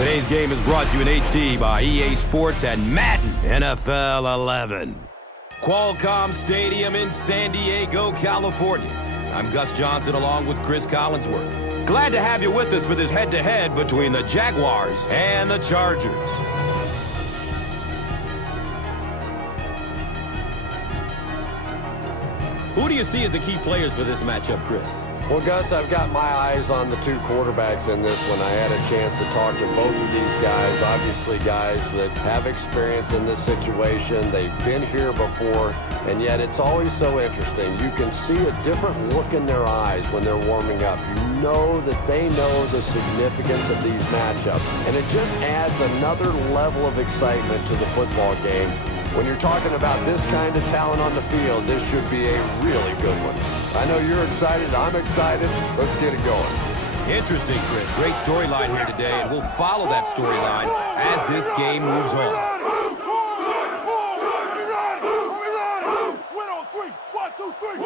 Today's game is brought to you in HD by EA Sports and Madden NFL 11. Qualcomm Stadium in San Diego, California. I'm Gus Johnson along with Chris Collinsworth. Glad to have you with us for this head-to-head between the Jaguars and the Chargers. Who do you see as the key players for this matchup, Chris? Well, Gus, I've got my eyes on the two quarterbacks in this one. I had a chance to talk to both of these guys, obviously guys that have experience in this situation. They've been here before, and yet it's always so interesting. You can see a different look in their eyes when they're warming up. You know that they know the significance of these matchups, and it just adds another level of excitement to the football game. When you're talking about this kind of talent on the field, this should be a really good one. I know you're excited. I'm excited. Let's get it going. Interesting, Chris. Great storyline here today, and we'll follow that storyline as this game moves on. Win on three. 1, 2, 3.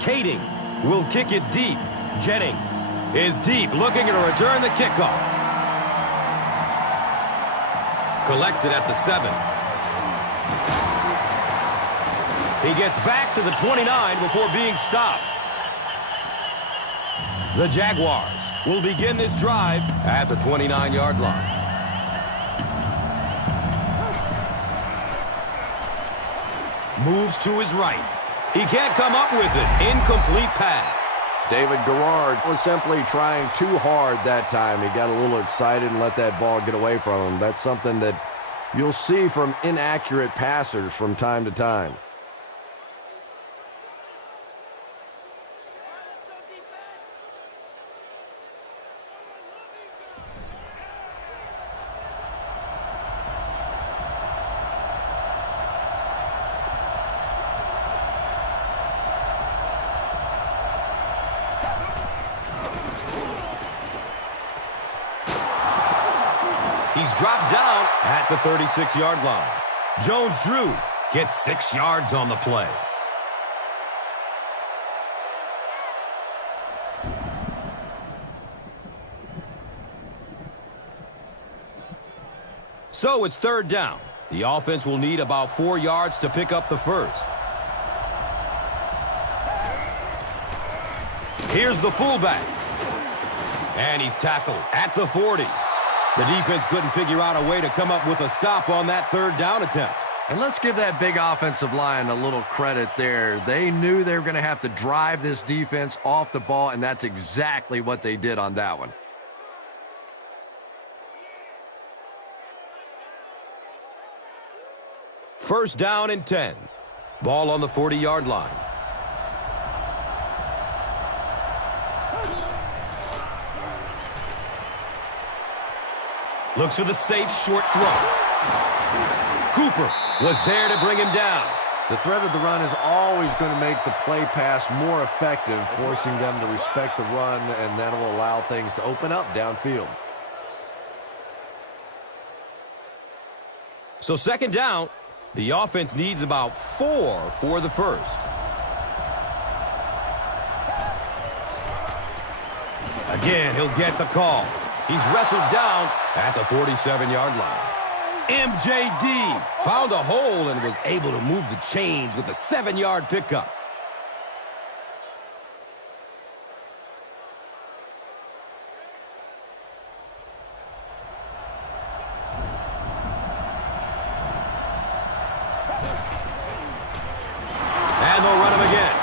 Kading will kick it deep. Jennings is deep, looking to return the kickoff. Collects it at the 7. He gets back to the 29 before being stopped. The Jaguars will begin this drive at the 29-yard line. Moves to his right. He can't come up with it. Incomplete pass. David Garrard was simply trying too hard that time. He got a little excited and let that ball get away from him. That's something that you'll see from inaccurate passers from time to time. He's dropped down at the 36-yard line. Jones-Drew gets 6 yards on the play. So it's third down. The offense will need about 4 yards to pick up the first. Here's the fullback. And he's tackled at the 40. The defense couldn't figure out a way to come up with a stop on that third down attempt. And let's give that big offensive line a little credit there. They knew they were going to have to drive this defense off the ball, and that's exactly what they did on that one. First down and 10. Ball on the 40-yard line. Looks for the safe short throw. Cooper was there to bring him down. The threat of the run is always going to make the play pass more effective, forcing them to respect the run, and that will allow things to open up downfield. So second down, the offense needs about 4 for the first. Again, he'll get the call. He's wrestled down at the 47-yard line. MJD found a hole and was able to move the chains with a 7-yard pickup. And they'll run him again.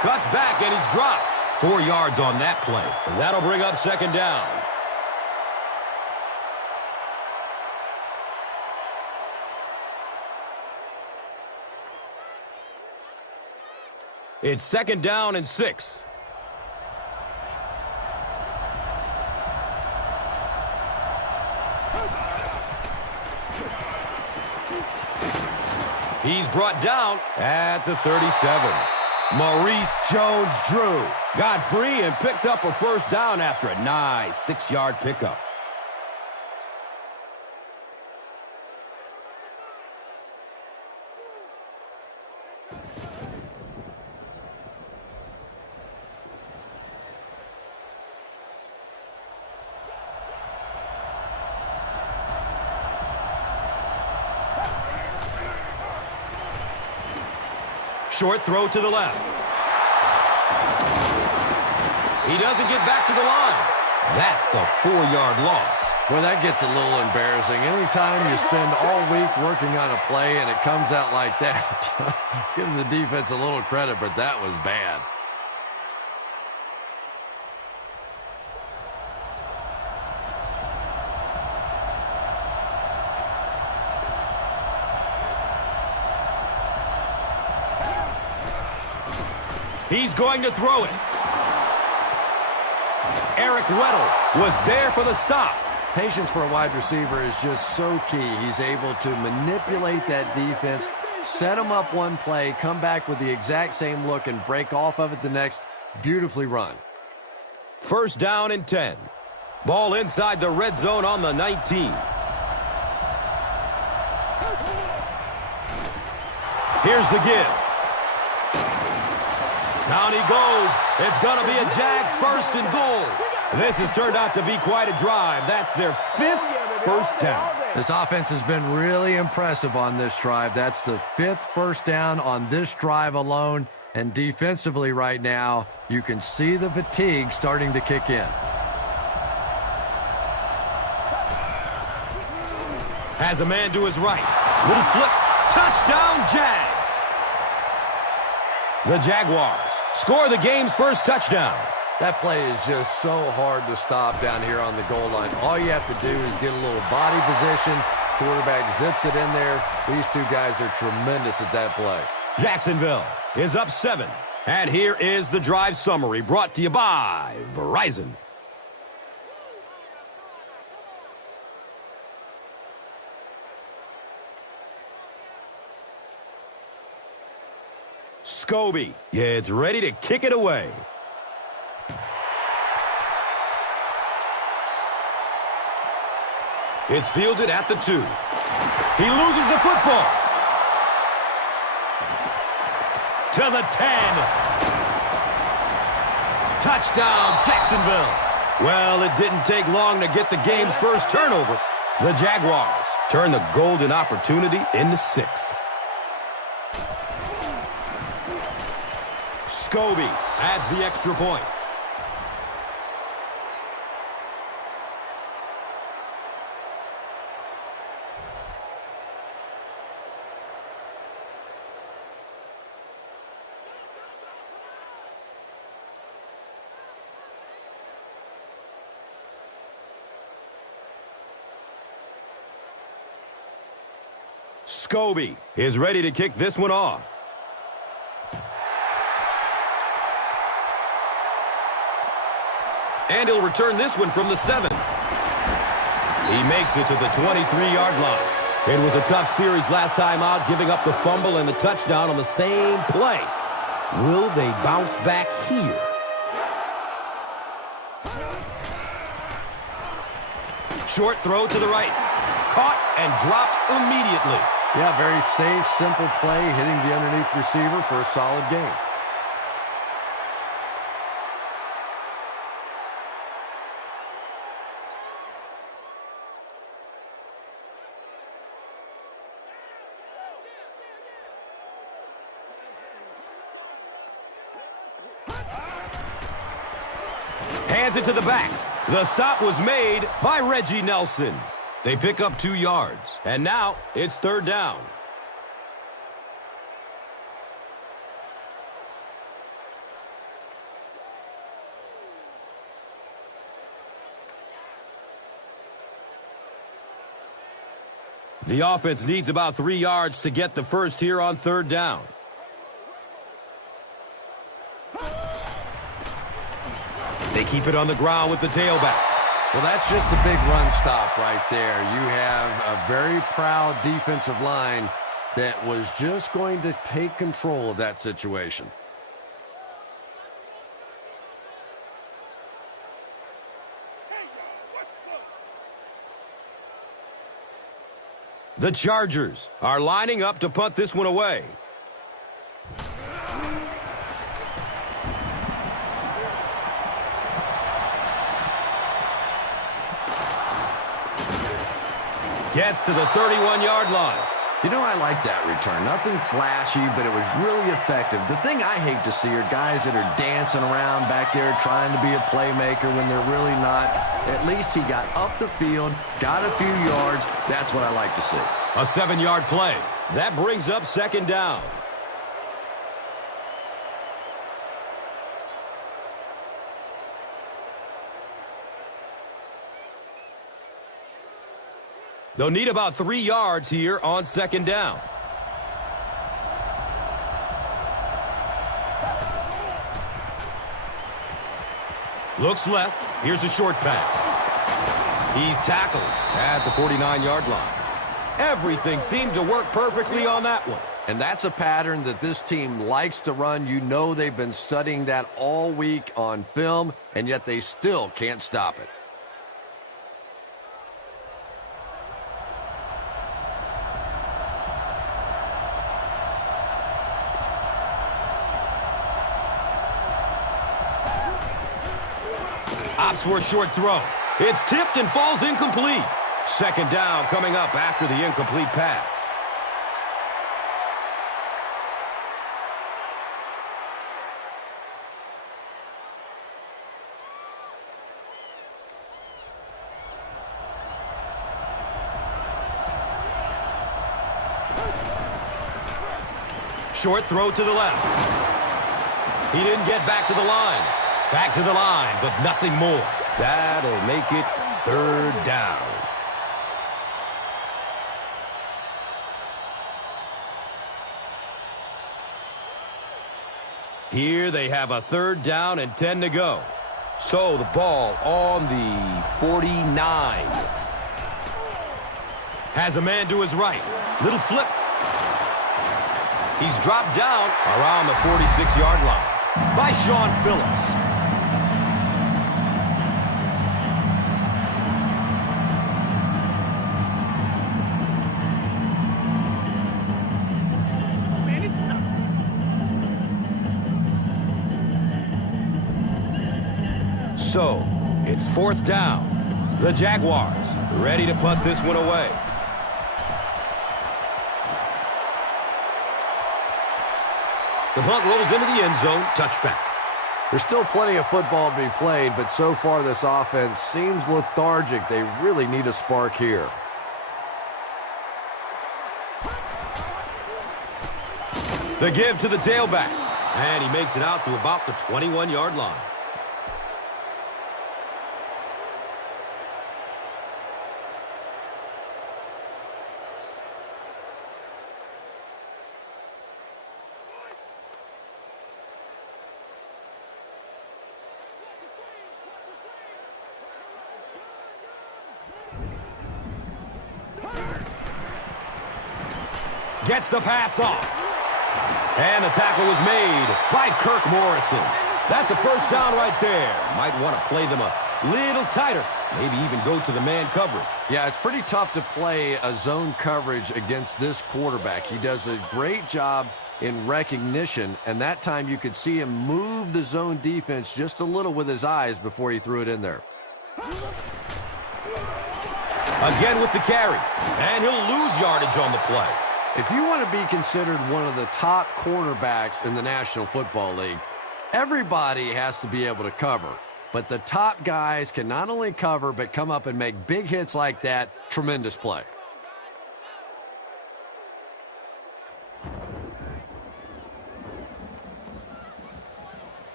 Cuts back and he's dropped. 4 yards on that play. And that'll bring up second down. It's second down and 6. He's brought down at the 37. Maurice Jones-Drew Got free and picked up a first down after a nice 6-yard pickup. Short throw to the left. He doesn't get back to the line. That's a 4-yard loss. Well, that gets a little embarrassing. Anytime you spend all week working on a play and it comes out like that, give the defense a little credit, but that was bad. He's going to throw it. Eric Weddle was there for the stop. Patience for a wide receiver is just so key. He's able to manipulate that defense, set them up one play, come back with the exact same look, and break off of it the next. Beautifully run. First down and 10. Ball inside the red zone on the 19. Here's the give. Down he goes. It's going to be a Jags first and goal. This has turned out to be quite a drive. That's their 5th first down. This offense has been really impressive on this drive. That's the 5th first down on this drive alone. And defensively right now, you can see the fatigue starting to kick in. Has a man to his right. Little flip. Touchdown, Jags. The Jaguars score the game's first touchdown. That play is just so hard to stop down here on the goal line. All you have to do is get a little body position. Quarterback zips it in there. These two guys are tremendous at that play. Jacksonville is up 7. And here is the drive summary brought to you by Verizon. Scobie, it's ready to kick it away. It's fielded at the 2. He loses the football. To the 10. Touchdown, Jacksonville. Well, it didn't take long to get the game's first turnover. The Jaguars turn the golden opportunity into 6. Scobie adds the extra point. Scobie is ready to kick this one off. And he'll return this one from the 7. He makes it to the 23-yard line. It was a tough series last time out, giving up the fumble and the touchdown on the same play. Will they bounce back here? Short throw to the right. Caught and dropped immediately. Yeah, very safe, simple play, hitting the underneath receiver for a solid game. Hands it to the back. The stop was made by Reggie Nelson. They pick up 2 yards, and now it's 3rd down. The offense needs about 3 yards to get the first here on 3rd down. They keep it on the ground with the tailback. Well, that's just a big run stop right there. You have a very proud defensive line that was just going to take control of that situation. The Chargers are lining up to punt this one away. Gets to the 31-yard line. You know, I like that return. Nothing flashy, but it was really effective. The thing I hate to see are guys that are dancing around back there trying to be a playmaker when they're really not. At least he got up the field, got a few yards. That's what I like to see. A 7-yard play. That brings up second down. They'll need about 3 yards here on second down. Looks left. Here's a short pass. He's tackled at the 49-yard line. Everything seemed to work perfectly on that one. And that's a pattern that this team likes to run. You know they've been studying that all week on film, and yet they still can't stop it. Opts for a short throw. It's tipped and falls incomplete. Second down coming up after the incomplete pass. Short throw to the left. He didn't get back to the line. Back to the line, but nothing more. That'll make it third down. Here they have a third down and 10 to go. So the ball on the 49. Has a man to his right. Little flip. He's dropped down around the 46-yard line by Sean Phillips. So, it's fourth down. The Jaguars ready to punt this one away. The punt rolls into the end zone. Touchback. There's still plenty of football to be played, but so far this offense seems lethargic. They really need a spark here. The give to the tailback. And he makes it out to about the 21-yard line. Gets the pass off. And the tackle was made by Kirk Morrison. That's a first down right there. Might want to play them a little tighter. Maybe even go to the man coverage. Yeah, it's pretty tough to play a zone coverage against this quarterback. He does a great job in recognition, and that time you could see him move the zone defense just a little with his eyes before he threw it in there. Again with the carry. And he'll lose yardage on the play. If you want to be considered one of the top cornerbacks in the National Football League, everybody has to be able to cover. But the top guys can not only cover, but come up and make big hits like that. Tremendous play.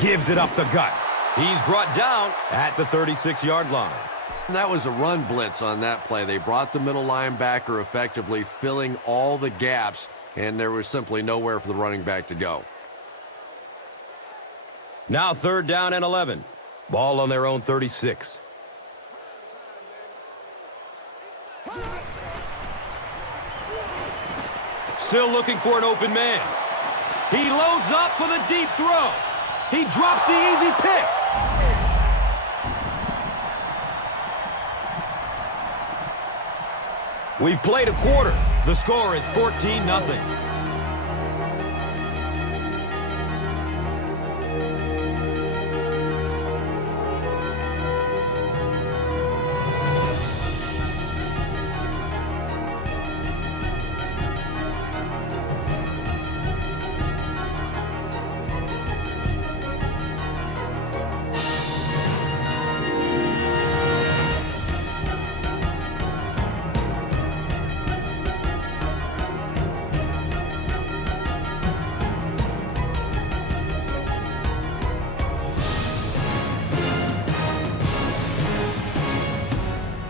Gives it up the gut. He's brought down at the 36-yard line. That was a run blitz on that play. They brought the middle linebacker effectively, filling all the gaps, and there was simply nowhere for the running back to go. Now third down and 11. Ball on their own 36. Still looking for an open man. He loads up for the deep throw. He drops the easy pick. We've played a quarter. The score is 14-0.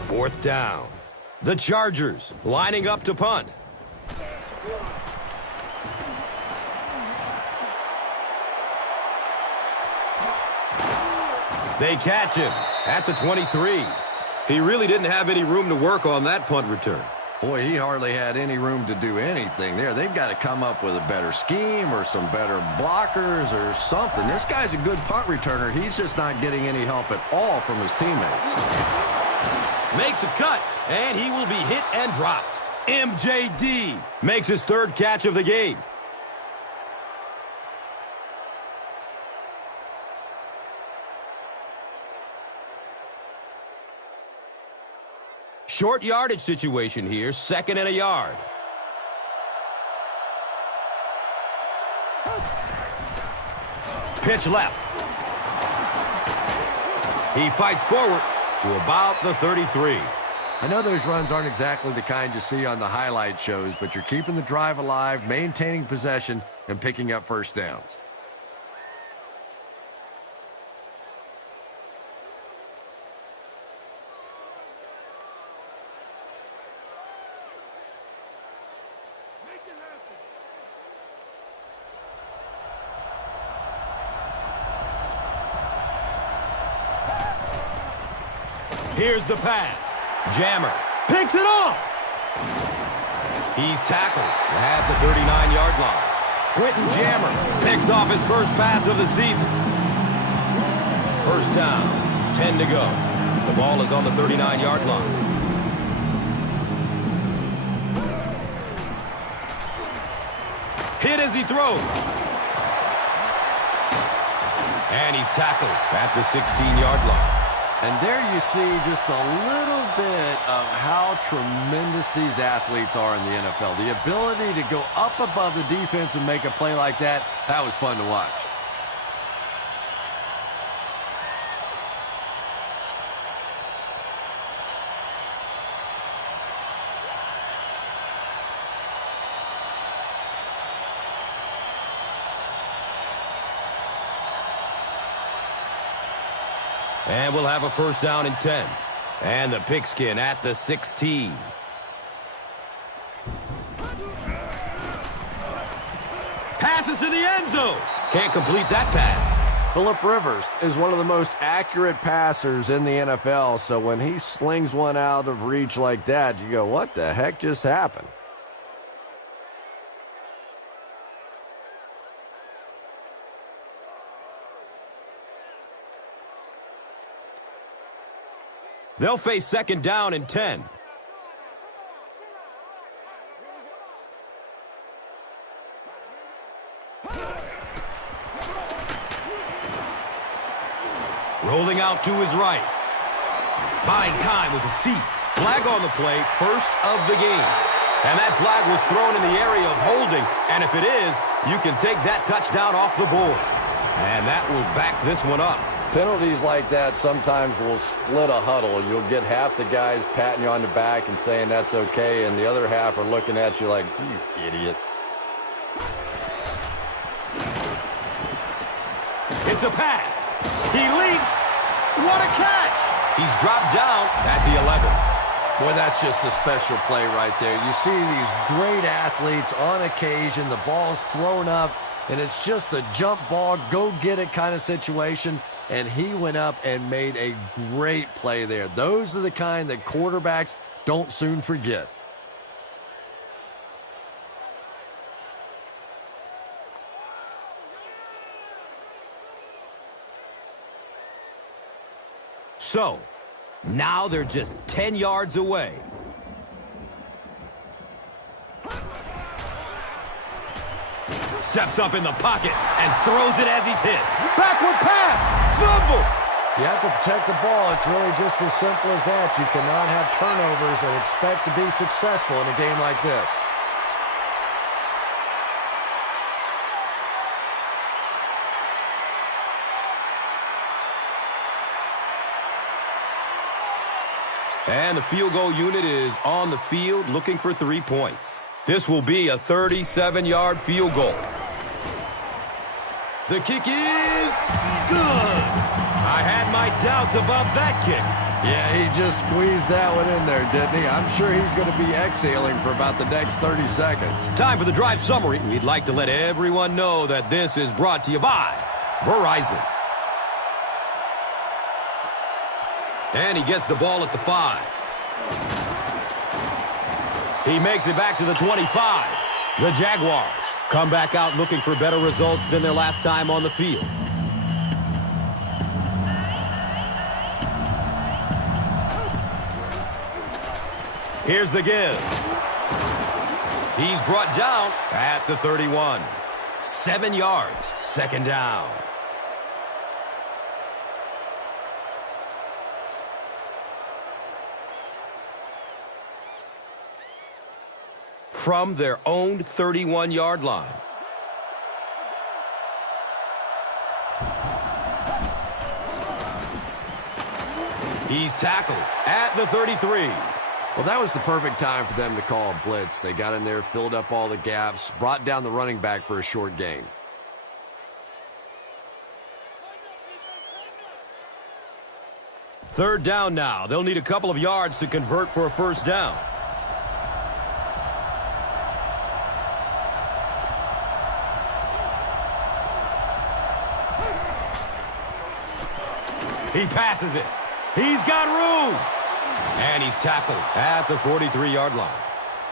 Fourth down. The Chargers lining up to punt. They catch him at the 23. He really didn't have any room to work on that punt return. Boy, he hardly had any room to do anything there. They've got to come up with a better scheme or some better blockers or something. This guy's a good punt returner. He's just not getting any help at all from his teammates. Makes a cut, and he will be hit and dropped. MJD makes his third catch of the game. Short yardage situation here, 2nd and a yard. Pitch left. He fights forward to about the 33. I know those runs aren't exactly the kind you see on the highlight shows, but you're keeping the drive alive, maintaining possession, and picking up first downs. Here's the pass. Jammer picks it off. He's tackled at the 39-yard line. Quentin Jammer picks off his first pass of the season. First down, 10 to go. The ball is on the 39-yard line. Hit as he throws. And he's tackled at the 16-yard line. And there you see just a little bit of how tremendous these athletes are in the NFL. The ability to go up above the defense and make a play like that, that was fun to watch. And we'll have a first down and 10. And the pigskin at the 16. Passes to the end zone. Can't complete that pass. Phillip Rivers is one of the most accurate passers in the NFL, so when he slings one out of reach like that, you go, what the heck just happened? They'll face second down and 10. Rolling out to his right. Buying time with his feet. Flag on the play, first of the game. And that flag was thrown in the area of holding. And if it is, you can take that touchdown off the board. And that will back this one up. Penalties like that sometimes will split a huddle. You'll get half the guys patting you on the back and saying that's okay, and the other half are looking at you like, you idiot. It's a pass. He leaps. What a catch. He's dropped down at the 11. Boy, that's just a special play right there. You see these great athletes on occasion, the ball's thrown up, and it's just a jump ball, go get it kind of situation. And he went up and made a great play there. Those are the kind that quarterbacks don't soon forget. So, now they're just 10 yards away. Steps up in the pocket and throws it as he's hit. Backward pass! Fumble! You have to protect the ball. It's really just as simple as that. You cannot have turnovers and expect to be successful in a game like this. And the field goal unit is on the field looking for 3 points. This will be a 37-yard field goal. The kick is good. I had my doubts about that kick. Yeah, he just squeezed that one in there, didn't he? I'm sure he's going to be exhaling for about the next 30 seconds. Time for the drive summary. We'd like to let everyone know that this is brought to you by Verizon. And he gets the ball at the 5. He makes it back to the 25. The Jaguars come back out looking for better results than their last time on the field. Here's the give. He's brought down at the 31. 7 yards, second down. From their own 31-yard line. He's tackled at the 33. Well, that was the perfect time for them to call a blitz. They got in there, filled up all the gaps, brought down the running back for a short gain. Third down now. They'll need a couple of yards to convert for a first down. He passes it. He's got room. And he's tackled at the 43-yard line.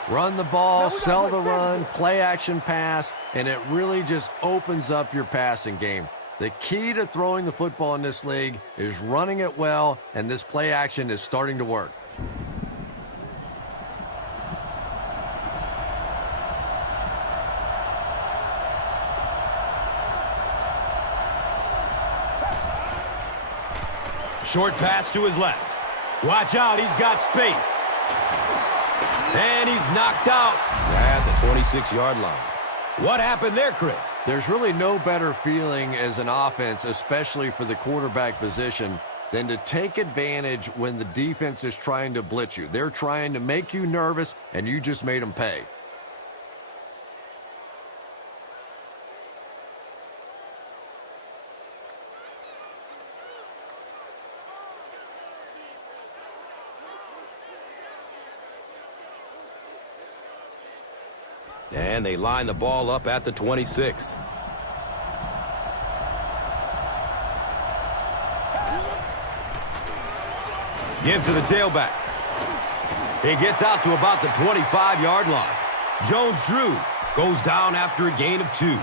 Run the ball, sell the run, play action pass, and it really just opens up your passing game. The key to throwing the football in this league is running it well, and this play action is starting to work. Short pass to his left. Watch out, he's got space. And he's knocked out at the 26-yard line. What happened there, Chris? There's really no better feeling as an offense, especially for the quarterback position, than to take advantage when the defense is trying to blitz you. They're trying to make you nervous, and you just made them pay. And they line the ball up at the 26. Give to the tailback. He gets out to about the 25-yard line. Jones-Drew goes down after a gain of 2.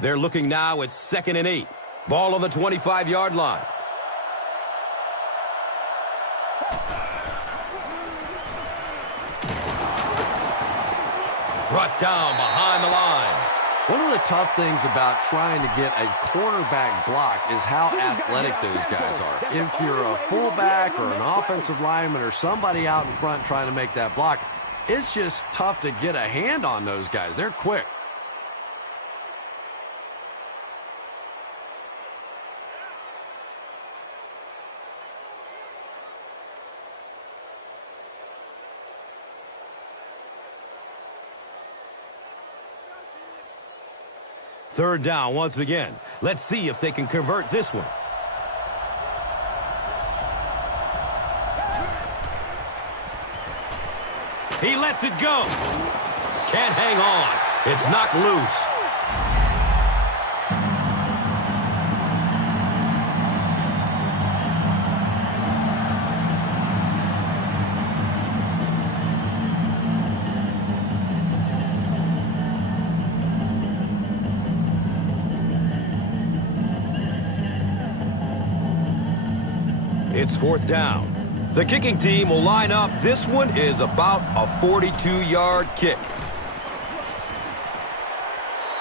They're looking now at 2nd and 8. Ball on the 25-yard line. Brought down behind the line. One of the tough things about trying to get a cornerback block is how athletic those guys are. If you're a fullback or an offensive lineman or somebody out in front trying to make that block, it's just tough to get a hand on those guys. They're quick. Third down once again. Let's see if they can convert this one. He lets it go. Can't hang on. It's knocked loose. It's 4th down. The kicking team will line up. This one is about a 42-yard kick.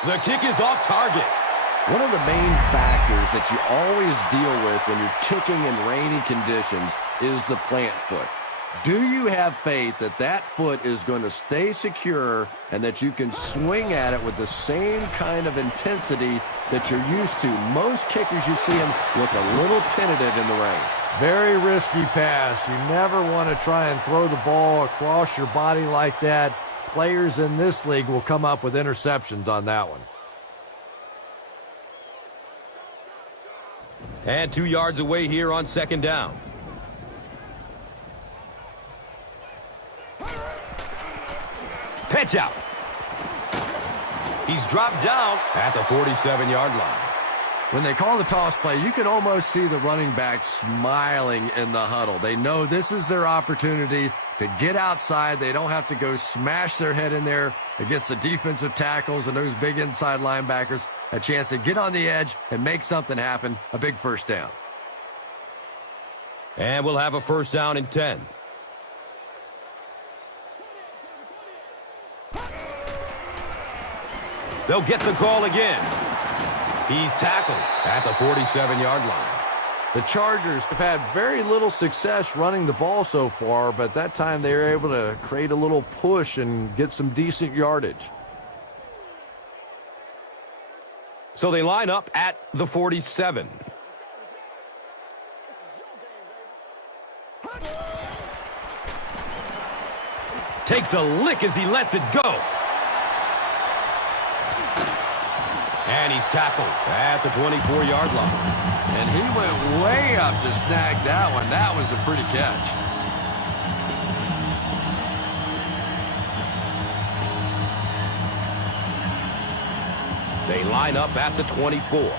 The kick is off target. One of the main factors that you always deal with when you're kicking in rainy conditions is the plant foot. Do you have faith that that foot is going to stay secure and that you can swing at it with the same kind of intensity that you're used to? Most kickers, you see them look a little tentative in the rain. Very risky pass. You never want to try and throw the ball across your body like that. Players in this league will come up with interceptions on that one. And 2 yards away here on 2nd down. Pitch out. He's dropped down at the 47-yard line. When they call the toss play, you can almost see the running back smiling in the huddle. They know this is their opportunity to get outside. They don't have to go smash their head in there against the defensive tackles and those big inside linebackers. A chance to get on the edge and make something happen. A big 1st down. And we'll have a 1st down and 10. They'll get the call again. He's tackled at the 47-yard line. The Chargers have had very little success running the ball so far, but that time they were able to create a little push and get some decent yardage. So they line up at the 47. Takes a lick as he lets it go. And he's tackled at the 24-yard line. And he went way up to snag that one. That was a pretty catch. They line up at the 24.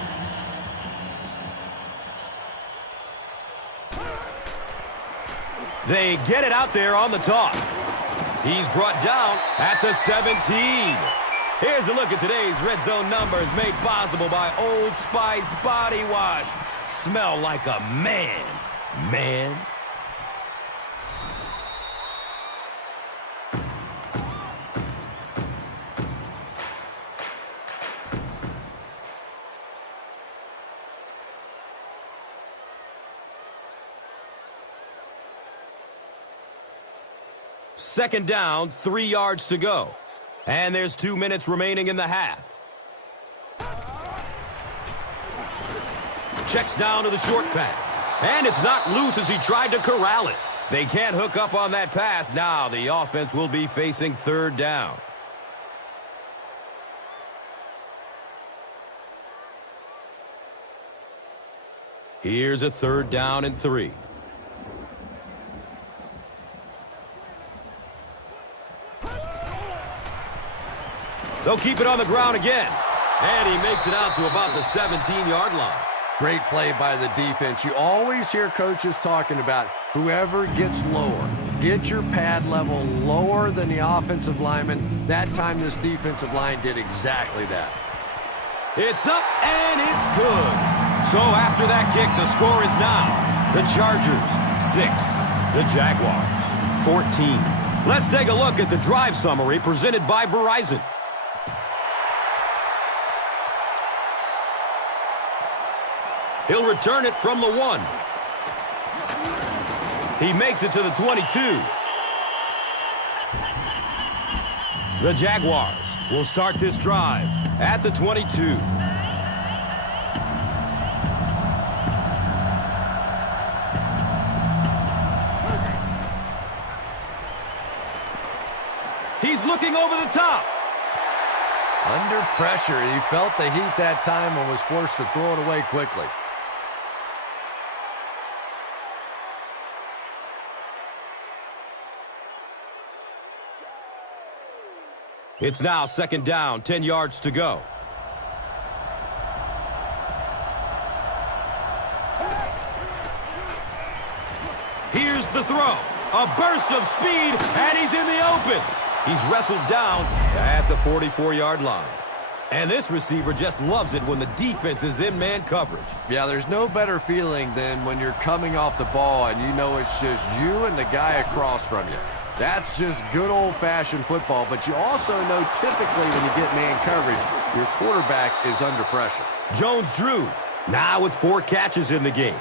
They get it out there on the toss. He's brought down at the 17. Here's a look at today's Red Zone numbers made possible by Old Spice Body Wash. Smell like a man, man. Second down, 3 yards to go. And there's 2 minutes remaining in the half. Checks down to the short pass. And it's knocked loose as he tried to corral it. They can't hook up on that pass. Now the offense will be facing 3rd down. Here's a 3rd down and 3. They'll keep it on the ground again. And he makes it out to about the 17-yard line. Great play by the defense. You always hear coaches talking about whoever gets lower. Get your pad level lower than the offensive lineman. That time this defensive line did exactly that. It's up and it's good. So after that kick, the score is now the Chargers 6, the Jaguars 14. Let's take a look at the drive summary presented by Verizon. He'll return it from the 1. He makes it to the 22. The Jaguars will start this drive at the 22. He's looking over the top. Under pressure, he felt the heat that time and was forced to throw it away quickly. It's now 2nd down, 10 yards to go. Here's the throw. A burst of speed, and he's in the open. He's wrestled down at the 44-yard line. And this receiver just loves it when the defense is in man coverage. Yeah, there's no better feeling than when you're coming off the ball and you know it's just you and the guy across from you. That's just good old-fashioned football, but you also know typically when you get man coverage, your quarterback is under pressure. Jones-Drew, now with 4 catches in the game.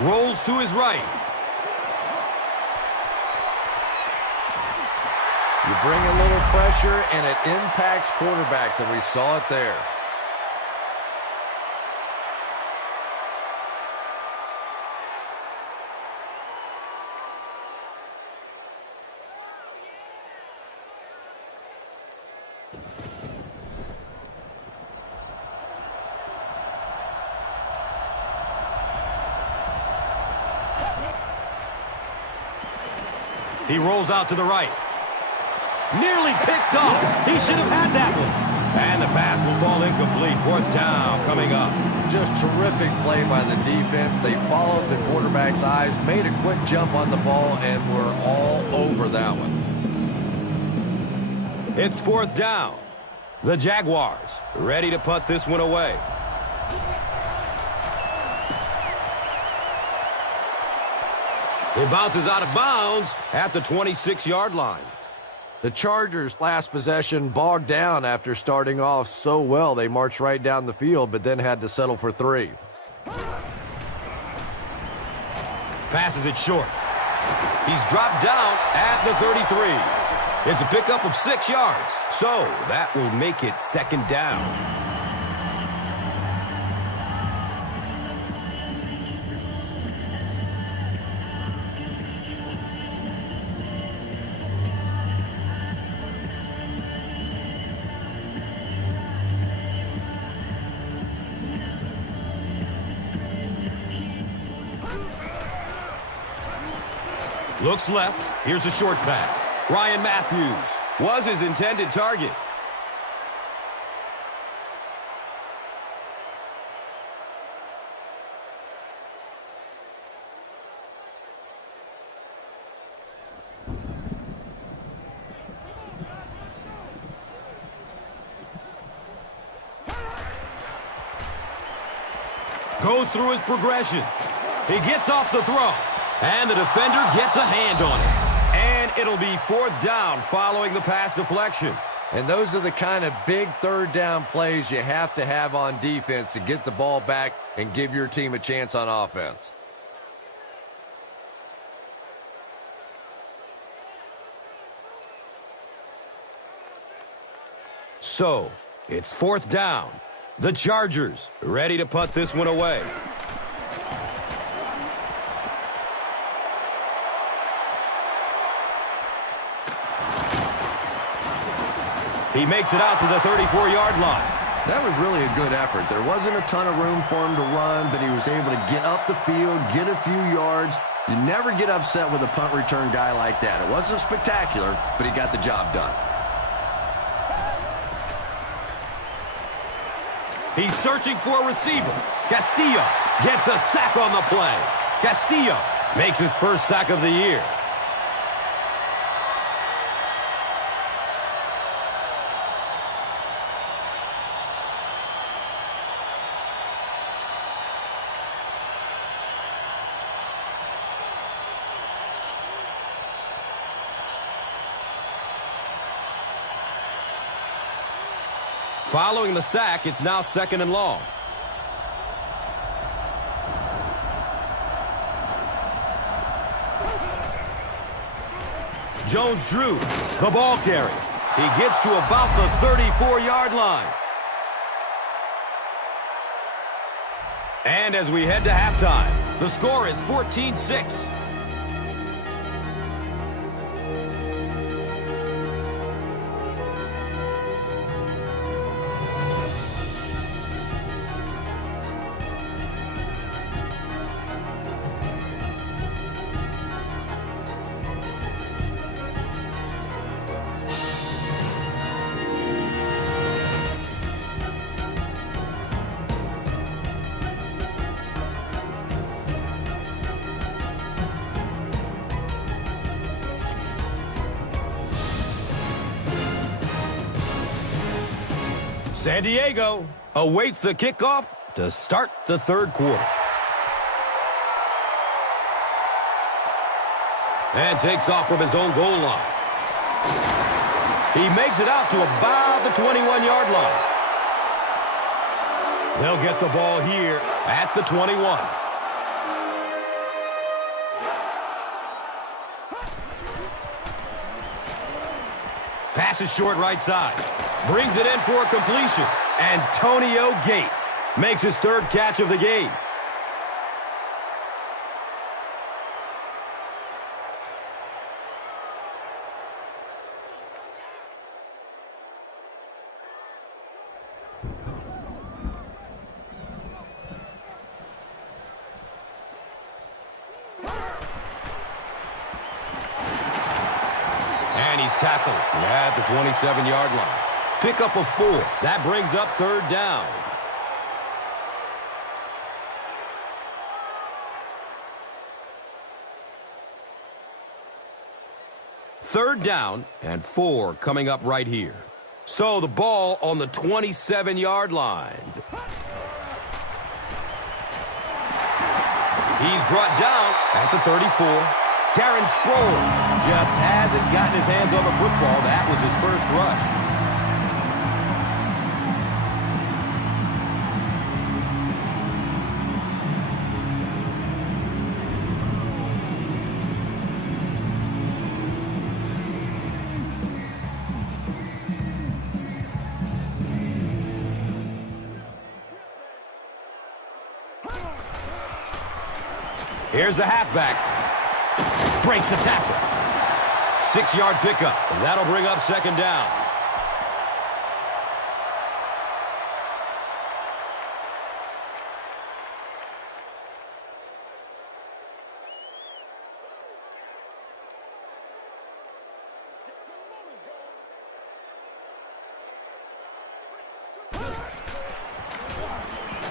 Rolls to his right. You bring a little pressure, and it impacts quarterbacks, and we saw it there. He rolls out to the right. Nearly picked off. He should have had that one. And the pass will fall incomplete. 4th down coming up. Just terrific play by the defense. They followed the quarterback's eyes, made a quick jump on the ball, and were all over that one. It's 4th down. The Jaguars ready to punt this one away. It bounces out of bounds at the 26-yard line. The Chargers' last possession bogged down after starting off so well. They marched right down the field, but then had to settle for 3. Passes it short. He's dropped down at the 33. It's a pickup of 6 yards. So that will make it 2nd down. Looks left. Here's a short pass. Ryan Matthews was his intended target. Goes through his progression. He gets off the throw. And the defender gets a hand on it. And it'll be 4th down following the pass deflection. And those are the kind of big 3rd down plays you have to have on defense to get the ball back and give your team a chance on offense. So, it's 4th down. The Chargers ready to punt this one away. He makes it out to the 34-yard line. That was really a good effort. There wasn't a ton of room for him to run, but he was able to get up the field, get a few yards. You never get upset with a punt return guy like that. It wasn't spectacular, but he got the job done. He's searching for a receiver. Castillo gets a sack on the play. Castillo makes his first sack of the year. Following the sack, it's now 2nd and long. Jones-Drew, the ball carrier. He gets to about the 34-yard line. And as we head to halftime, the score is 14-6. San Diego awaits the kickoff to start the third quarter. And takes off from his own goal line. He makes it out to about the 21-yard line. They'll get the ball here at the 21. Pass is short right side. Brings it in for a completion. Antonio Gates makes his third catch of the game. And he's tackled at the 27-yard line. Pick up a 4. That brings up third down. Third down and 4 coming up right here. So the ball on the 27-yard line. He's brought down at the 34. Darren Sproles just hasn't gotten his hands on the football. That was his first rush. Here's the halfback. Breaks the tackle. 6-yard pickup. And that'll bring up second down.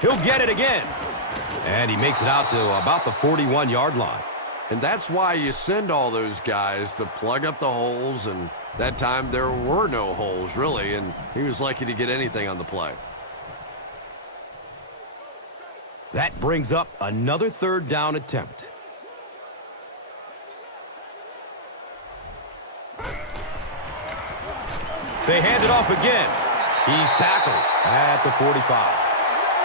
He'll get it again. And he makes it out to about the 41-yard line. And that's why you send all those guys to plug up the holes, and that time there were no holes, really, and he was lucky to get anything on the play. That brings up another third down attempt. They hand it off again. He's tackled at the 45.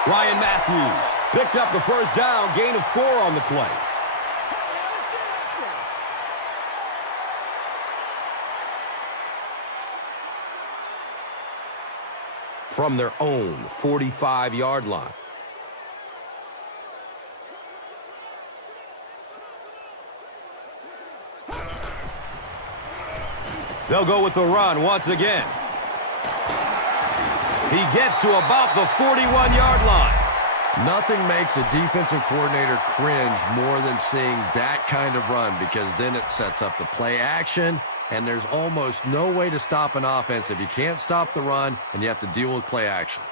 Ryan Matthews picked up the first down, gain of 4 on the play. From their own 45-yard line. They'll go with the run once again. He gets to about the 41-yard line. Nothing makes a defensive coordinator cringe more than seeing that kind of run, because then it sets up the play action, and there's almost no way to stop an offense if you can't stop the run and you have to deal with play action.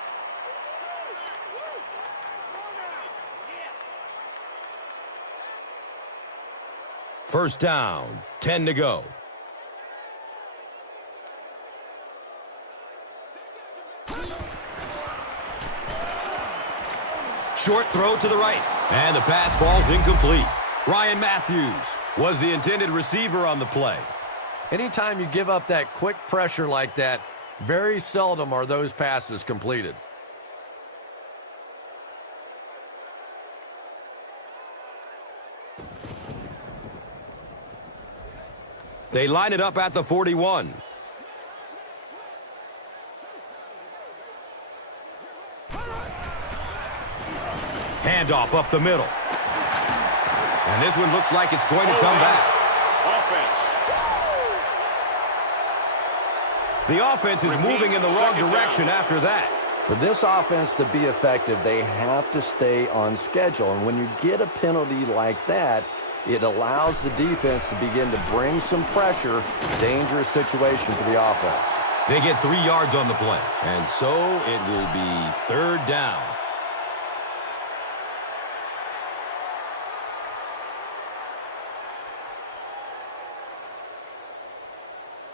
First down, 10 to go. Short throw to the right. And the pass falls incomplete. Ryan Matthews was the intended receiver on the play. Anytime you give up that quick pressure like that, very seldom are those passes completed. They line it up at the 41. Handoff up the middle. And this one looks like it's going to come back. The offense is moving in the wrong direction after that. For this offense to be effective, they have to stay on schedule. And when you get a penalty like that, it allows the defense to begin to bring some pressure. Dangerous situation for the offense. They get 3 yards on the play. And so it will be third down.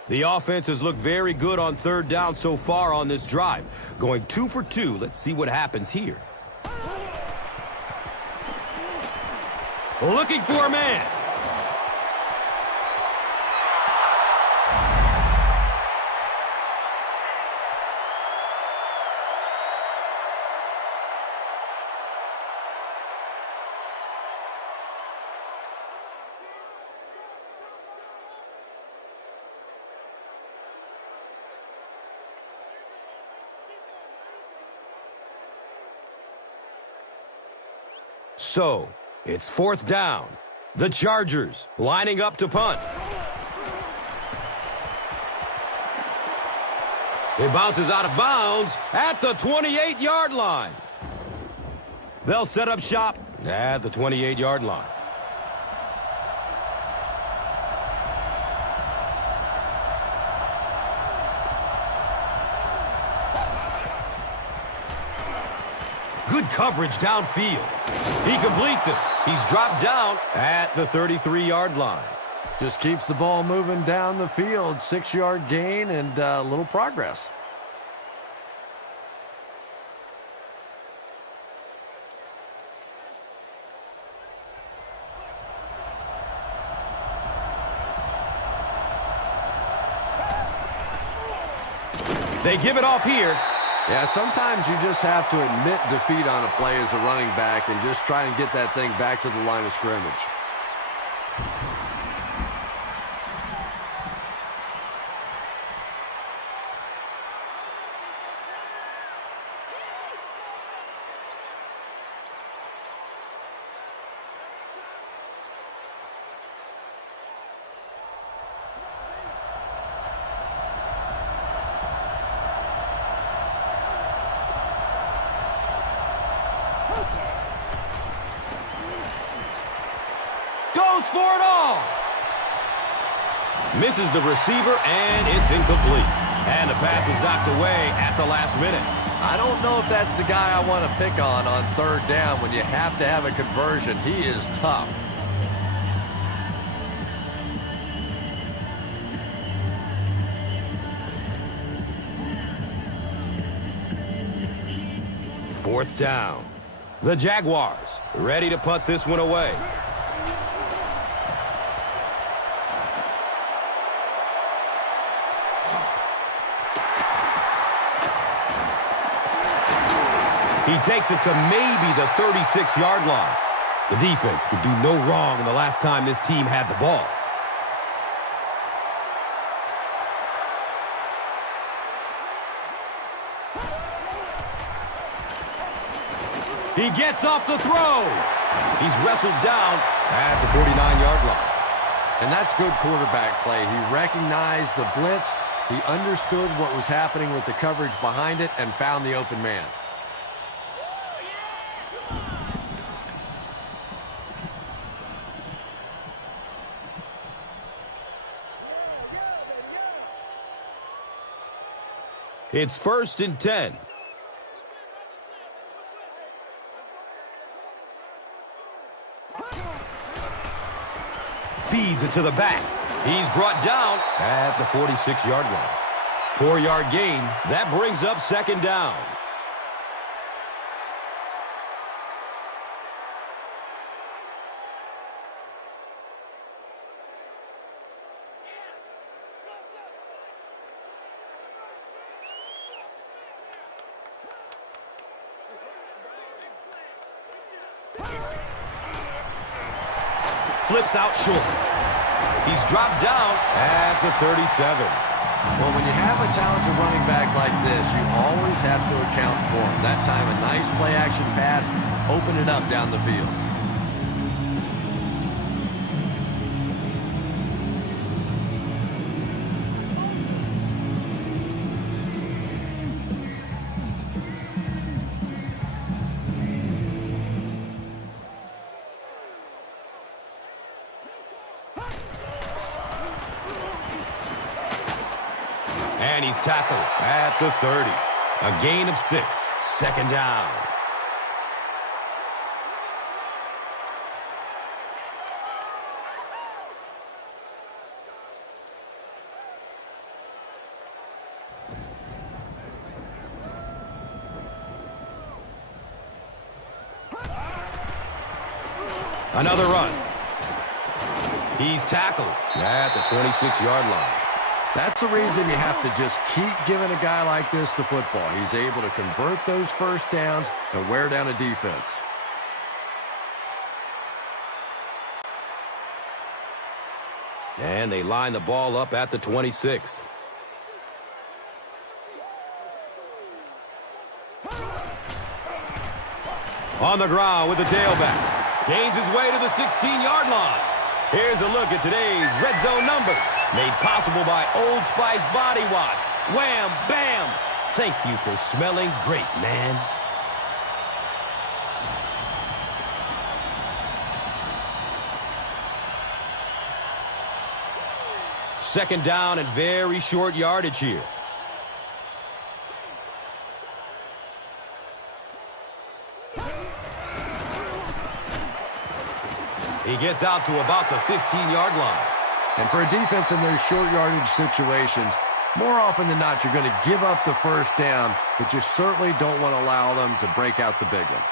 The offense has looked very good on third down so far on this drive. Going 2 for 2. Let's see what happens here. Looking for a man. So, it's fourth down. The Chargers lining up to punt. It bounces out of bounds at the 28-yard line. They'll set up shop at the 28-yard line. Good coverage downfield. He completes it. He's dropped down at the 33-yard line. Just keeps the ball moving down the field. 6-yard gain and a little progress. They give it off here. Yeah, sometimes you just have to admit defeat on a play as a running back and just try and get that thing back to the line of scrimmage. Goes for it all. Misses the receiver, and it's incomplete. And the pass was knocked away at the last minute. I don't know if that's the guy I want to pick on third down when you have to have a conversion. He is tough. Fourth down. The Jaguars ready to punt this one away. He takes it to maybe the 36-yard line. The defense could do no wrong in the last time this team had the ball. He gets off the throw. He's wrestled down at the 49-yard line. And that's good quarterback play. He recognized the blitz. He understood what was happening with the coverage behind it and found the open man. It's 1st and 10. Feeds it to the back. He's brought down at the 46-yard line. 4-yard gain. That brings up 2nd down. Flips out short. He's dropped down at the 37. Well, when you have a talented running back like this, you always have to account for him. That time, a nice play-action pass, open it up down the field. And he's tackled at the 30. A gain of 6. 2nd down. Another run. He's tackled at the 26-yard line. That's the reason you have to just keep giving a guy like this the football. He's able to convert those first downs and wear down a defense. And they line the ball up at the 26. On the ground with the tailback. Gains his way to the 16-yard line. Here's a look at today's red zone numbers. Made possible by Old Spice Body Wash. Wham, bam. Thank you for smelling great, man. Second down and very short yardage here. He gets out to about the 15-yard line. And for a defense in those short yardage situations, more often than not, you're going to give up the first down, but you certainly don't want to allow them to break out the big one.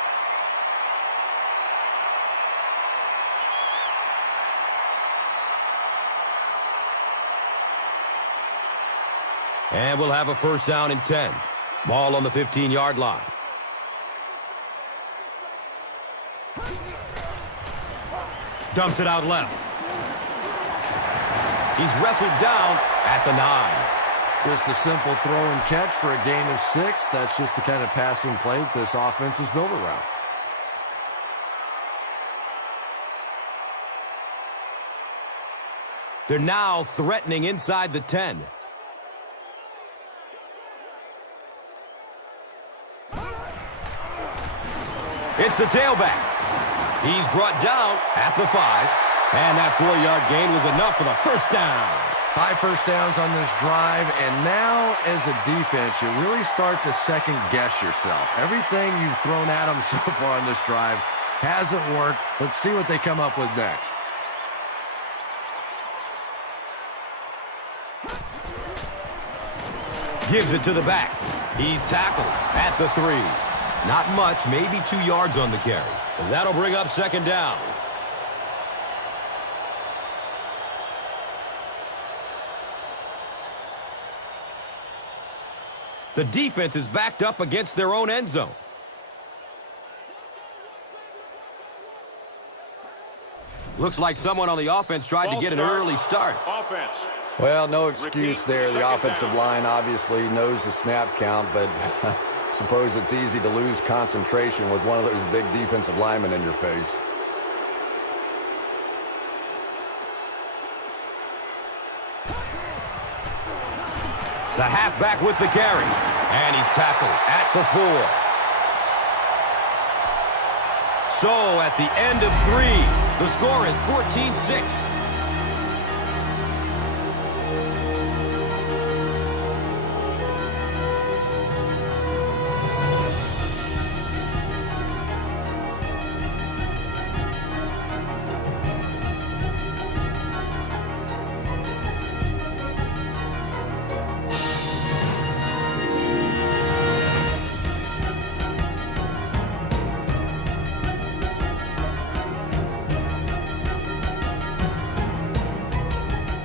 And we'll have a first down and 10. Ball on the 15-yard line. Dumps it out left. He's wrestled down at the 9. Just a simple throw and catch for a gain of 6. That's just the kind of passing play that this offense is built around. They're now threatening inside the 10. It's the tailback. He's brought down at the 5. And that 4-yard gain was enough for the first down. 5 first downs on this drive, and now as a defense, you really start to second-guess yourself. Everything you've thrown at them so far on this drive hasn't worked. Let's see what they come up with next. Gives it to the back. He's tackled at the 3. Not much, maybe 2 yards on the carry. And that'll bring up second down. The defense is backed up against their own end zone. Looks like someone on the offense tried to get an early start. Offense. Well, no excuse there. The offensive line obviously knows the snap count, but suppose it's easy to lose concentration with one of those big defensive linemen in your face. The halfback with the carry. And he's tackled at the 4. So at the end of 3, the score is 14-6.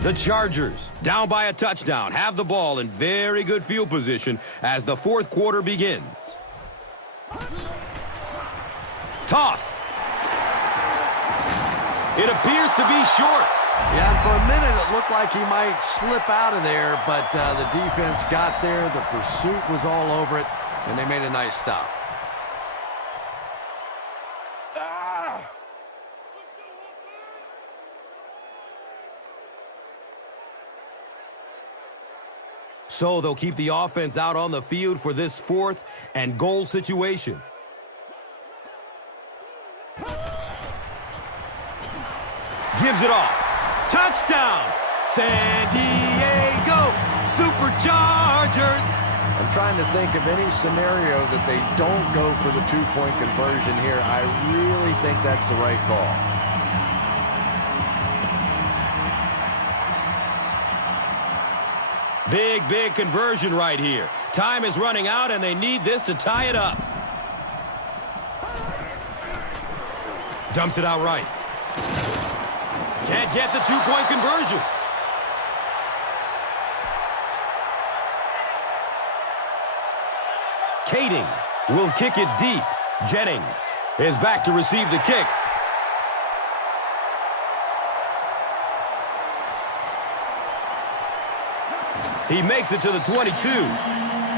The Chargers, down by a touchdown, have the ball in very good field position as the fourth quarter begins. Toss. It appears to be short. Yeah, for a minute it looked like he might slip out of there, but the defense got there. The pursuit was all over it, and they made a nice stop. So they'll keep the offense out on the field for this 4th and goal situation. Gives it off. Touchdown! San Diego Superchargers! I'm trying to think of any scenario that they don't go for the 2-point conversion here. I really think that's the right call. Big, big conversion right here. Time is running out, and they need this to tie it up. Dumps it out right. Can't get the two-point conversion. Kading will kick it deep. Jennings is back to receive the kick. He makes it to the 22.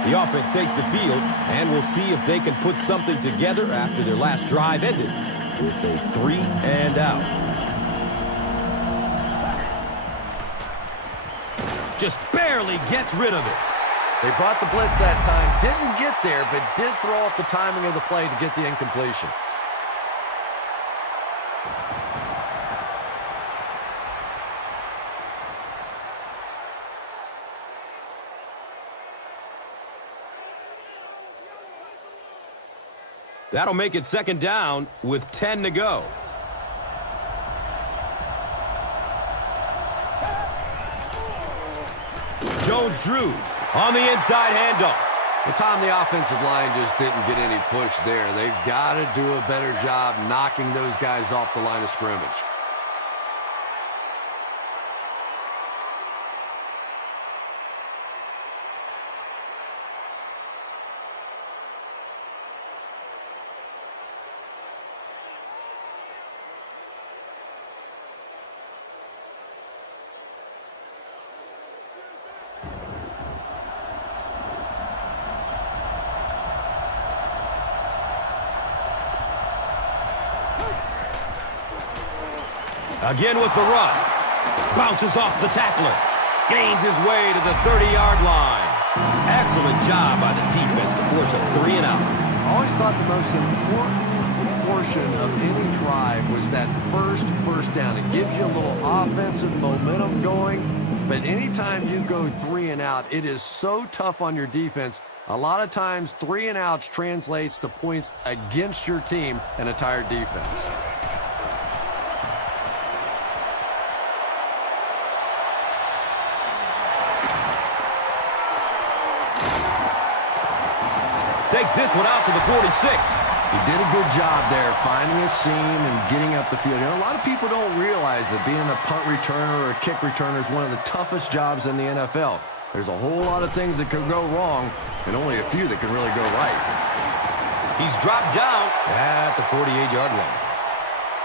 The offense takes the field, and we'll see if they can put something together after their last drive ended with a 3-and-out. Just barely gets rid of it. They brought the blitz that time, didn't get there, but did throw off the timing of the play to get the incompletion. That'll make it 2nd down with 10 to go. Jones-Drew on the inside handoff. The time the offensive line just didn't get any push there. They've got to do a better job knocking those guys off the line of scrimmage. Again with the run. Bounces off the tackler. Gains his way to the 30-yard line. Excellent job by the defense to force a 3-and-out. I always thought the most important portion of any drive was that first down. It gives you a little offensive momentum going, but anytime you go 3-and-out, it is so tough on your defense. A lot of times, 3-and-outs translates to points against your team and a tired defense. Takes this one out to the 46. He did a good job there, finding a seam and getting up the field. You know, a lot of people don't realize that being a punt returner or a kick returner is one of the toughest jobs in the NFL. There's a whole lot of things that could go wrong, and only a few that can really go right. He's dropped down at the 48-yard line.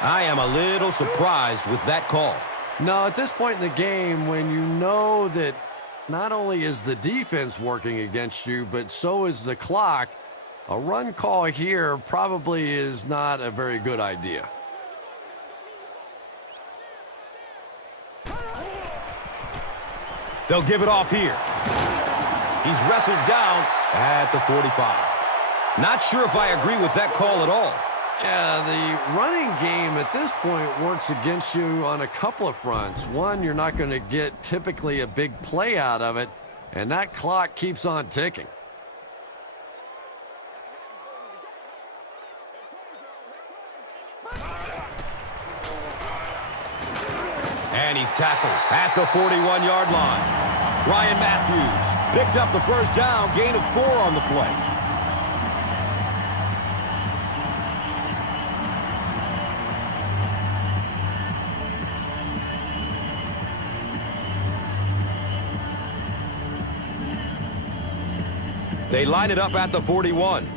I am a little surprised with that call. No, at this point in the game, when you know that not only is the defense working against you, but so is the clock, a run call here probably is not a very good idea. They'll give it off here. He's wrestled down at the 45. Not sure if I agree with that call at all. Yeah, the running game at this point works against you on a couple of fronts. One, you're not going to get typically a big play out of it, and that clock keeps on ticking. And he's tackled at the 41-yard line. Ryan Matthews picked up the first down, gain of 4 on the play. They line it up at the 41.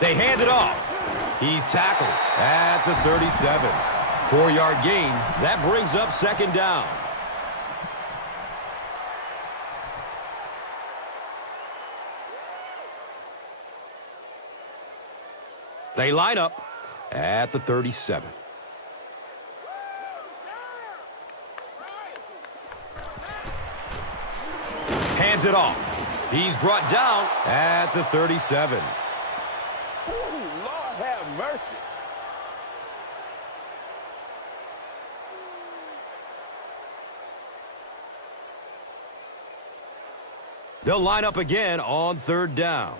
They hand it off. He's tackled at the 37. 4-yard gain. That brings up 2nd down. They line up at the 37. Hands it off. He's brought down at the 37. Ooh, Lord have mercy. They'll line up again on 3rd down.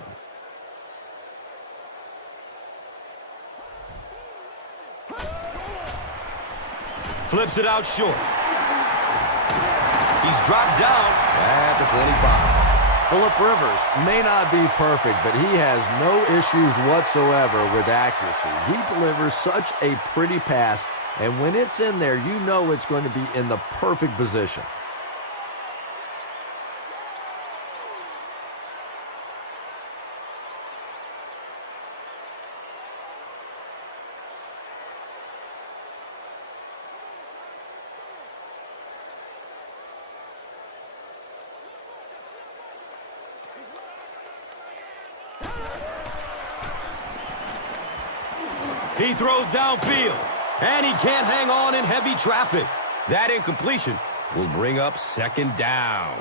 Flips it out short. He's dropped down at the 25. Phillip Rivers may not be perfect, but he has no issues whatsoever with accuracy. He delivers such a pretty pass, and when it's in there, you know it's going to be in the perfect position. He throws downfield, and he can't hang on in heavy traffic. That incompletion will bring up second down.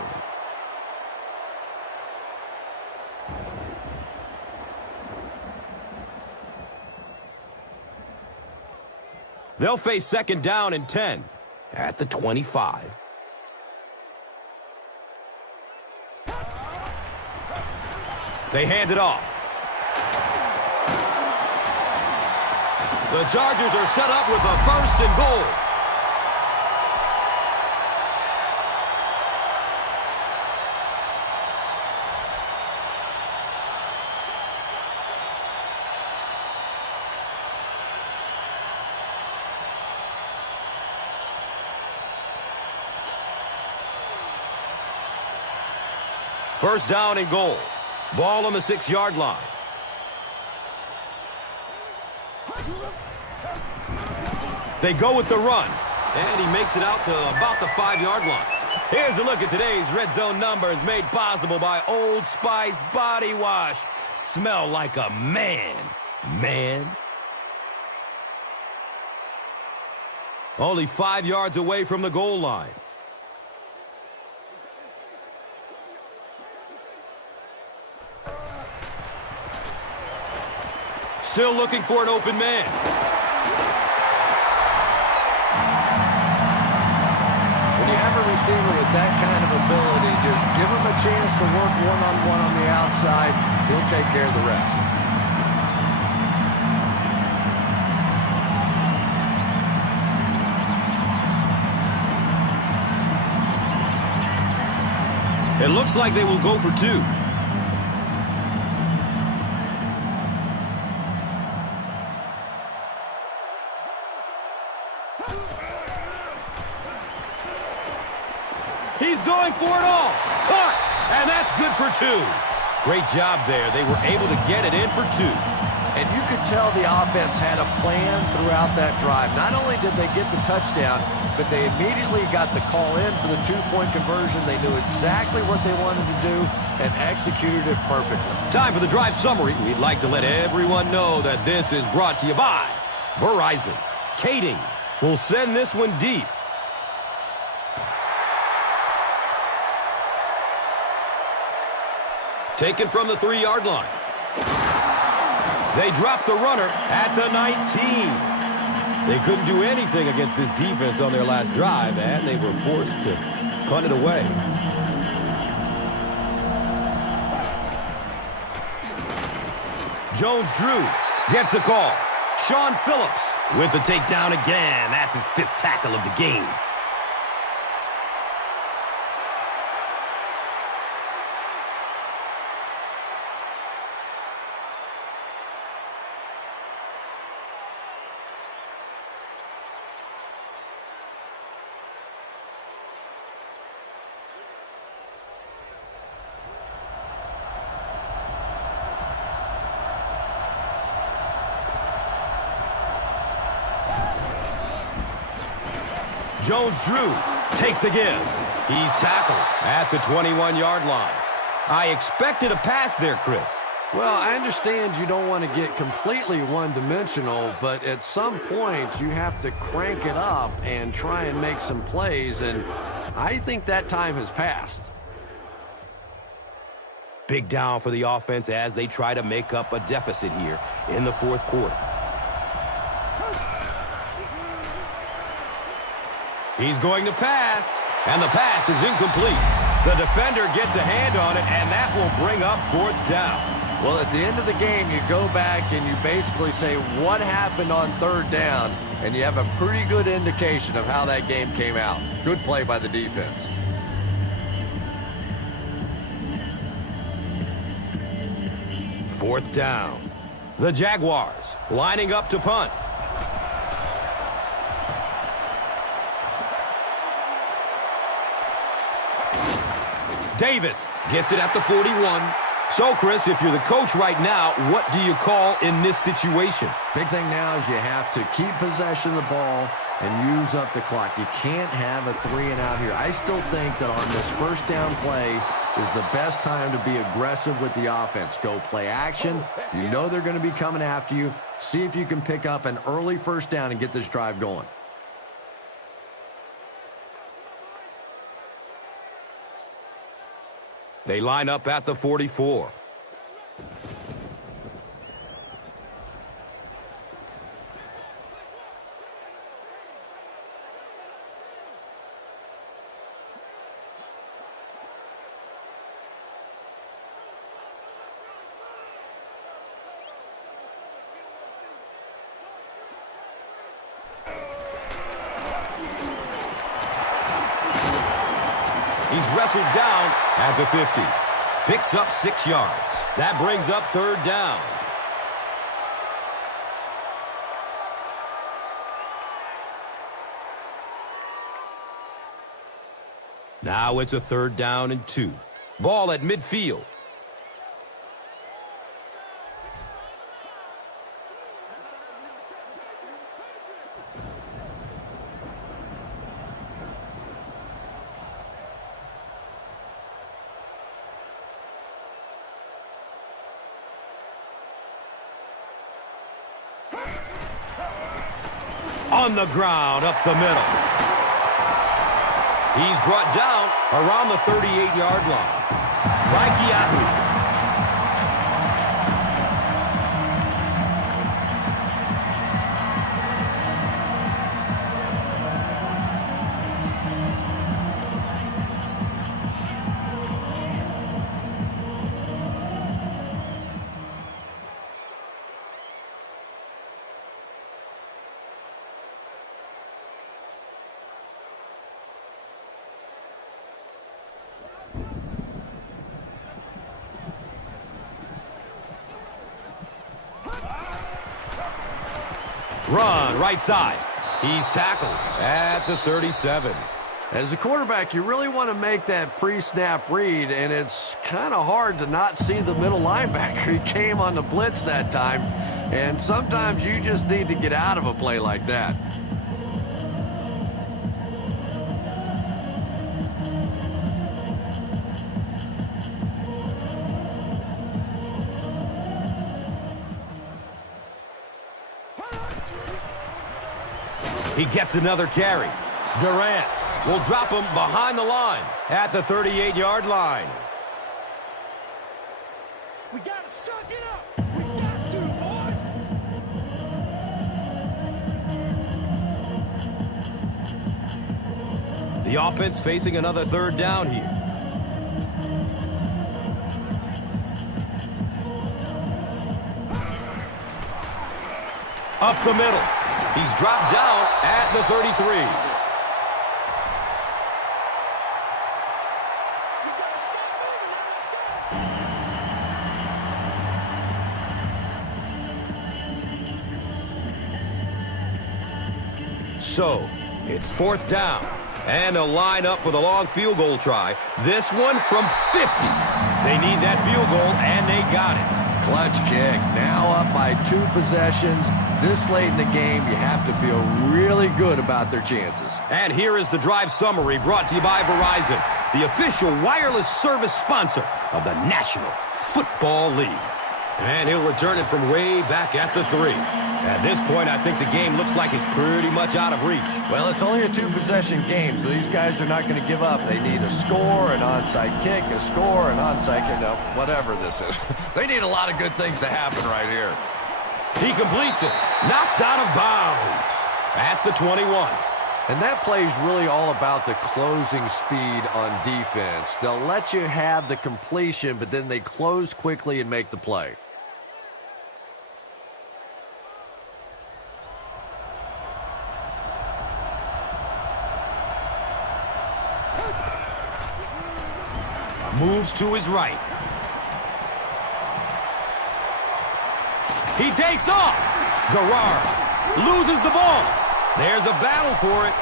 They'll face second down and 10 at the 25. They hand it off. The Chargers are set up with a first and goal. First down and goal. Ball on the 6-yard line. They go with the run, and he makes it out to about the 5-yard line. Here's a look at today's Red Zone numbers made possible by Old Spice Body Wash. Smell like a man. Only 5 yards away from the goal line. Still looking for an open man. When you have a receiver with that kind of ability, just give him a chance to work one-on-one on the outside. He'll take care of the rest. It looks like they will go for 2. He's going for it all. Caught. And that's good for 2. Great job there. They were able to get it in for 2. And you could tell the offense had a plan throughout that drive. Not only did they get the touchdown, but they immediately got the call in for the 2-point conversion. They knew exactly what they wanted to do and executed it perfectly. Time for the drive summary. We'd like to let everyone know that this is brought to you by Verizon. Kading will send this one deep. Taken from the 3-yard line. They dropped the runner at the 19. They couldn't do anything against this defense on their last drive, and they were forced to punt it away. Jones-Drew gets a call. Sean Phillips with the takedown again. That's his 5th tackle of the game. Jones-Drew takes the give. He's tackled at the 21-yard line. I expected a pass there, Chris. Well, I understand you don't want to get completely one-dimensional, but at some point you have to crank it up and try and make some plays, and I think that time has passed. Big down for the offense as they try to make up a deficit here in the 4th quarter. He's going to pass, and the pass is incomplete. The defender gets a hand on it, and that will bring up 4th down. Well, at the end of the game, you go back and you basically say what happened on 3rd down, and you have a pretty good indication of how that game came out. Good play by the defense. 4th down. The Jaguars lining up to punt. Davis gets it at the 41. So, Chris, if you're the coach right now, what do you call in this situation? Big thing now is you have to keep possession of the ball and use up the clock. You can't have a 3-and-out here. I still think that on this first down play is the best time to be aggressive with the offense. Go play action. You know they're going to be coming after you. See if you can pick up an early first down and get this drive going. They line up at the 44. He's wrestled down at the 50. Picks up 6 yards. That brings up 3rd down. Now it's a 3rd down and 2. Ball at midfield. On the ground, up the middle. He's brought down around the 38-yard line by Keahu. Run, right side. He's tackled at the 37. As a quarterback, you really want to make that pre-snap read, and it's kind of hard to not see the middle linebacker. He came on the blitz that time, and sometimes you just need to get out of a play like that. He gets another carry. Durant will drop him behind the line at the 38-yard line. We got to suck it up. We got to, boys. The offense facing another 3rd down here. Up the middle. He's dropped down at the 33. So, it's 4th down, and they'll line up for the long field goal try. This one from 50. They need that field goal, and they got it. Clutch kick. Now up by 2 possessions. This late in the game, you have to feel really good about their chances. And here is the drive summary brought to you by Verizon, the official wireless service sponsor of the National Football League. And he'll return it from way back at the 3. At this point, I think the game looks like it's pretty much out of reach. Well, it's only a 2-possession game, so these guys are not going to give up. They need a score, an onside kick, a score, an onside kick, no, whatever this is. They need a lot of good things to happen right here. He completes it. Knocked out of bounds at the 21. And that play is really all about the closing speed on defense. They'll let you have the completion, but then they close quickly and make the play. Moves to his right. He takes off. Garrard loses the ball. There's a battle for it.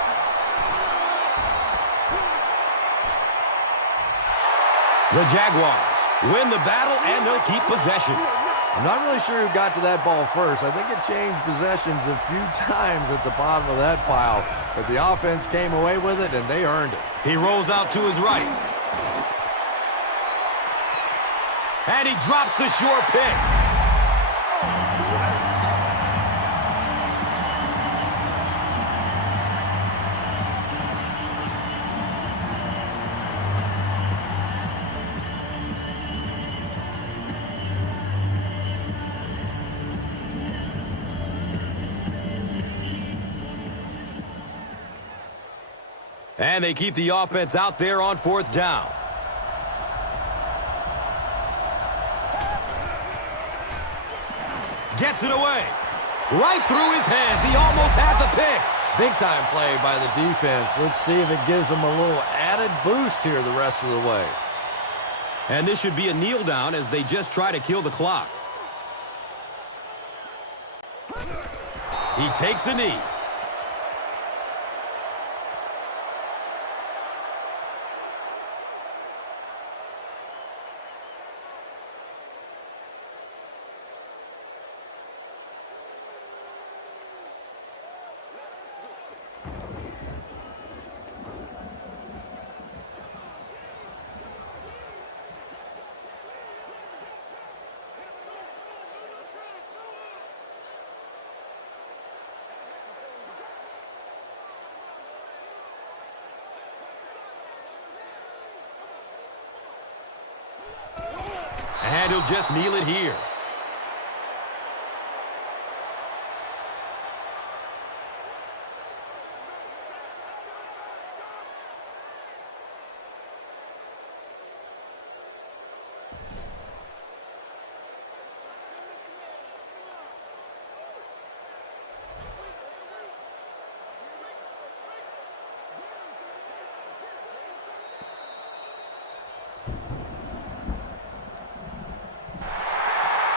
The Jaguars win the battle, and they'll keep possession. I'm not really sure who got to that ball first. I think it changed possessions a few times at the bottom of that pile. But the offense came away with it, and they earned it. He rolls out to his right. And he drops the sure pick. And they keep the offense out there on 4th down. Gets it away. Right through his hands. He almost had the pick. Big time play by the defense. Let's see if it gives them a little added boost here the rest of the way. And this should be a kneel down as they just try to kill the clock. He takes a knee. And he'll just kneel it here.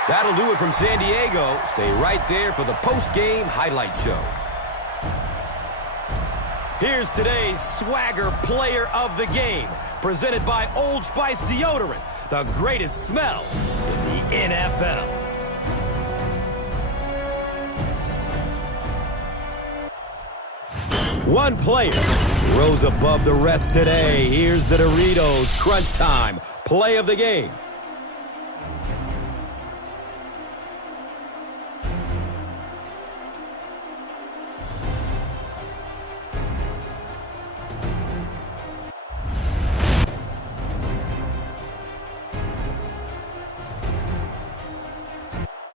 That'll do it from San Diego. Stay right there for the post-game highlight show. Here's today's Swagger Player of the Game, presented by Old Spice Deodorant, the greatest smell in the NFL. One player rose above the rest today. Here's the Doritos Crunch Time Play of the Game.